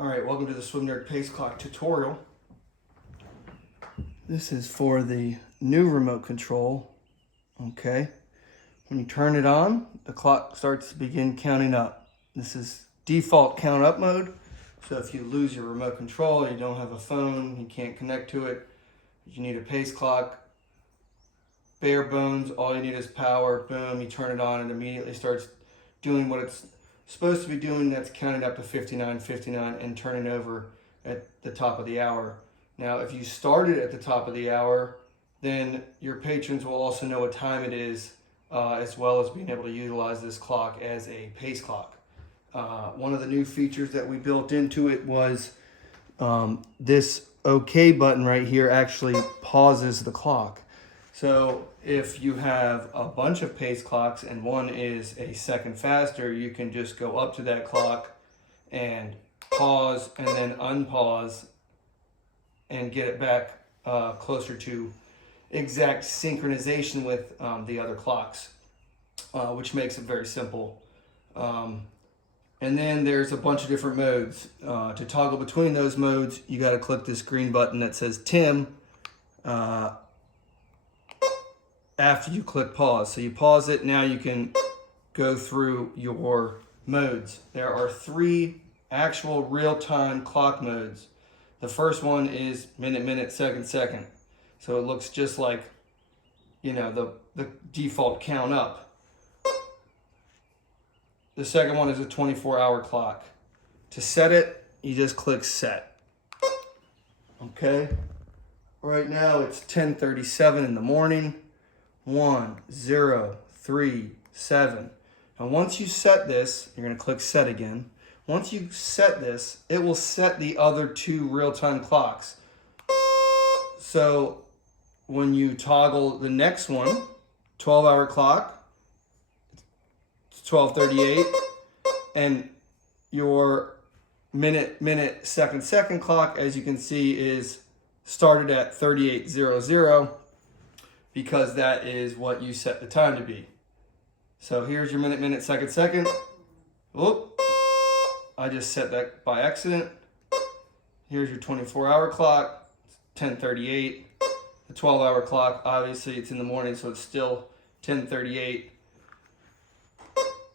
Alright, welcome to the Swimnerd Pace Clock tutorial. This is for the new remote control. Okay, when you turn it on, the clock starts to begin counting up. This is default count up mode. So if you lose your remote control, you don't have a phone, you can't connect to it, you need a pace clock, bare bones, all you need is power, boom, you turn it on, and immediately starts doing what it's supposed to be doing. That's counting up to 59 and turning over at the top of the hour. Now if you started at the top of the hour, then your patrons will also know what time it is, as well as being able to utilize this clock as a pace clock. One of the new features that we built into it was this OK button right here actually pauses the clock. So if you have a bunch of pace clocks and one is a second faster, you can just go up to that clock and pause and then unpause and get it back closer to exact synchronization with the other clocks, which makes it very simple. And then there's a bunch of different modes. To toggle between those modes, you got to click this green button that says Tim after you click pause. So you pause it, now you can go through your modes. There are 3 actual real-time clock modes. The first one is minute, second. So it looks just like, you know, the default count up. The second one is a 24-hour clock. To set it, you just click set. Okay. Right now it's 10:37 in the morning. 1, 0, 3, 7. And once you set this, you're going to click set again. Once you set this, it will set the other 2 real-time clocks. So when you toggle the next one, 12-hour clock, it's 12:38, and your minute, second clock, as you can see, is started at 38:00. Because that is what you set the time to be. So here's your minute, second. Whoop, I just set that by accident. Here's your 24-hour clock, 10:38. The 12-hour clock, obviously it's in the morning, so it's still 10:38.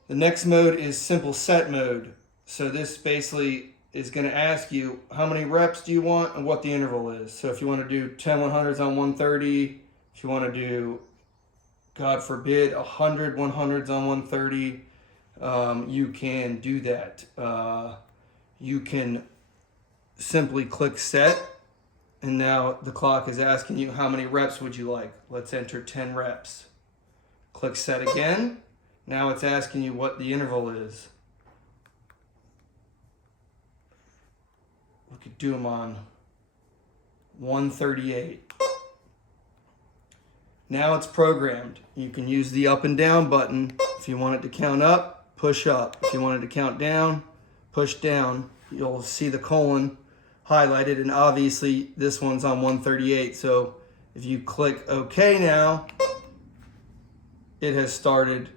The next mode is simple set mode. So this basically is going to ask you how many reps do you want and what the interval is. So if you want to do 10 100s on 130, if you want to do, God forbid, 100 100s on 130, you can do that. You can simply click set, and now the clock is asking you how many reps would you like. Let's enter 10 reps. Click set again. Now it's asking you what the interval is. We could do them on 138. Now it's programmed. You can use the up and down button. If you want it to count up, push up. If you want it to count down, push down. You'll see the colon highlighted, and obviously this one's on 138. So if you click OK now, it has started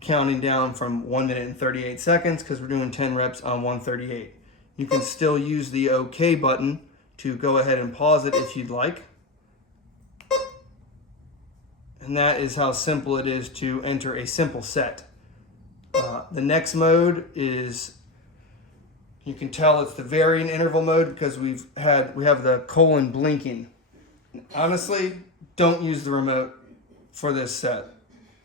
counting down from 1 minute and 38 seconds because we're doing 10 reps on 138. You can still use the OK button to go ahead and pause it if you'd like. And that is how simple it is to enter a simple set. The next mode is, you can tell it's the varying interval mode because we have the colon blinking. Honestly, don't use the remote for this set.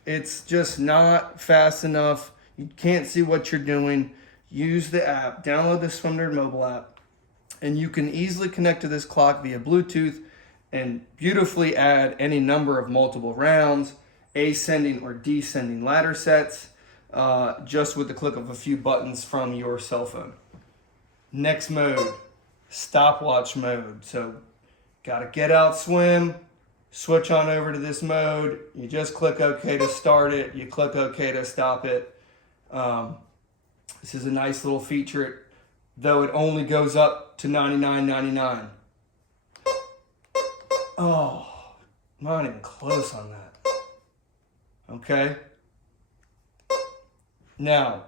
It's just not fast enough. You can't see what you're doing. Use the app, download the Swimnerd mobile app, and you can easily connect to this clock via Bluetooth and beautifully add any number of multiple rounds, ascending or descending ladder sets, just with the click of a few buttons from your cell phone. Next mode, stopwatch mode. So gotta get out, swim, switch on over to this mode. You just click OK to start it. You click OK to stop it. This is a nice little feature, though it only goes up to $99.99. Oh, not even close on that. Okay. Now,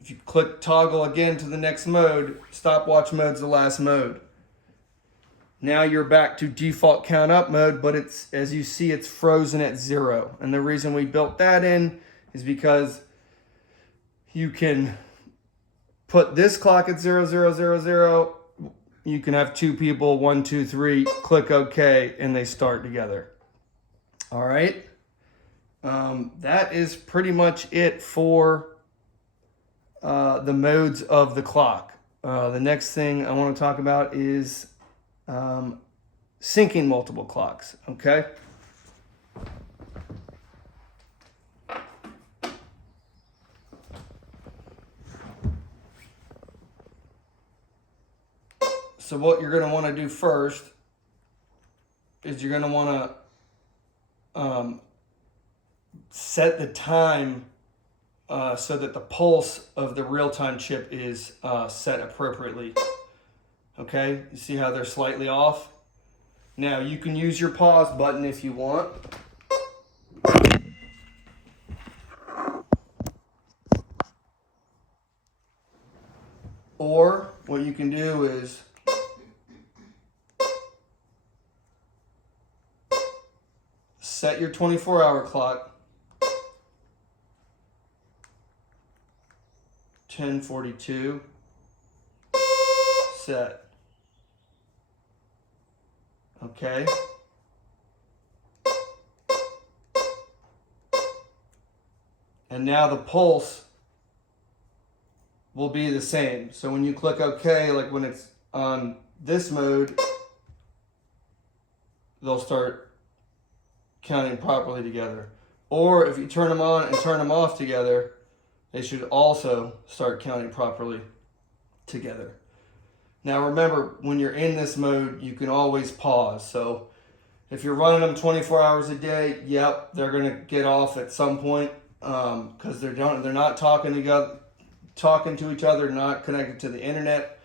If you click toggle again to the next mode, stopwatch mode's the last mode. Now you're back to default count up mode, but it's, as you see, it's frozen at 0. And the reason we built that in is because you can put this clock at 0, 0, 0, 0. You can have two people, 1, 2, 3, click OK, and they start together. All right. That is pretty much it for the modes of the clock. The next thing I want to talk about is syncing multiple clocks, okay? So what you're going to want to do first is you're going to want to set the time so that the pulse of the real-time chip is set appropriately. Okay, you see how they're slightly off? Now you can use your pause button if you want. Or what you can do is set your 24-hour clock, 10:42, set. Okay. And now the pulse will be the same. So when you click OK, like when it's on this mode, they'll start counting properly together. Or if you turn them on and turn them off together, they should also start counting properly together. Now remember, when you're in this mode, you can always pause. So if you're running them 24 hours a day, yep, they're going to get off at some point because they're not talking to each other, not connected to the internet.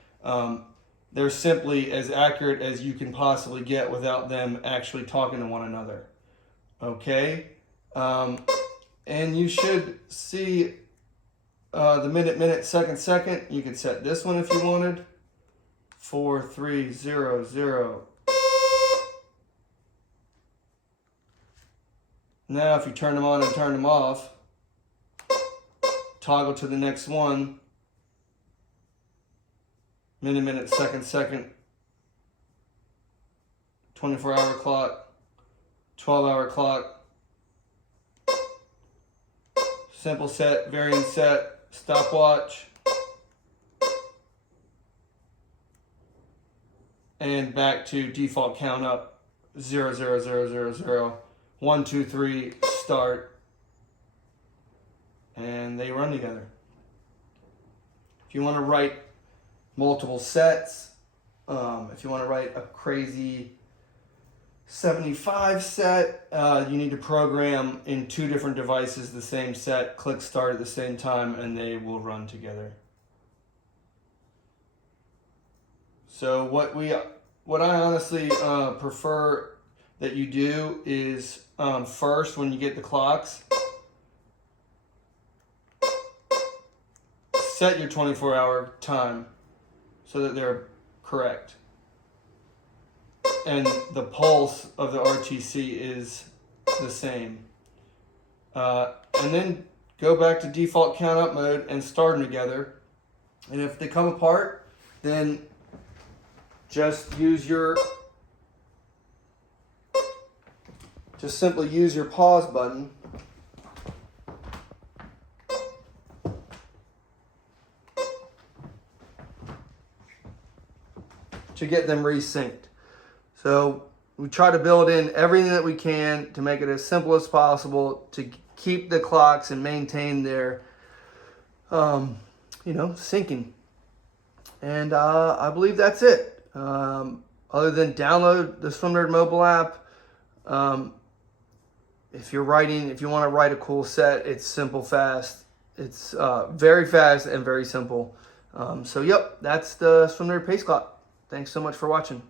They're simply as accurate as you can possibly get without them actually talking to one another. Okay? And you should see the minute, second. You could set this one if you wanted. 4, 3, 0, 0. Now if you turn them on and turn them off, toggle to the next one. Minute, second. 24-hour clock, 12-hour clock. Simple set, variant set, stopwatch. And back to default count up, 0, 0, 0, 0, 0, 1, 2, 3, start. And they run together. If you want to write multiple sets, if you want to write a crazy 75 set, you need to program in 2 different devices the same set, click start at the same time, and they will run together. So what I honestly prefer that you do is first, when you get the clocks, set your 24-hour time so that they're correct. And the pulse of the RTC is the same. And then go back to default count up mode and start them together. And if they come apart, then just simply use your pause button to get them resynced. So we try to build in everything that we can to make it as simple as possible to keep the clocks and maintain their, syncing. And I believe that's it. Other than download the Swimnerd mobile app. If you want to write a cool set, it's simple, fast. It's very fast and very simple. So yep, that's the Swimnerd Pace Clock. Thanks so much for watching.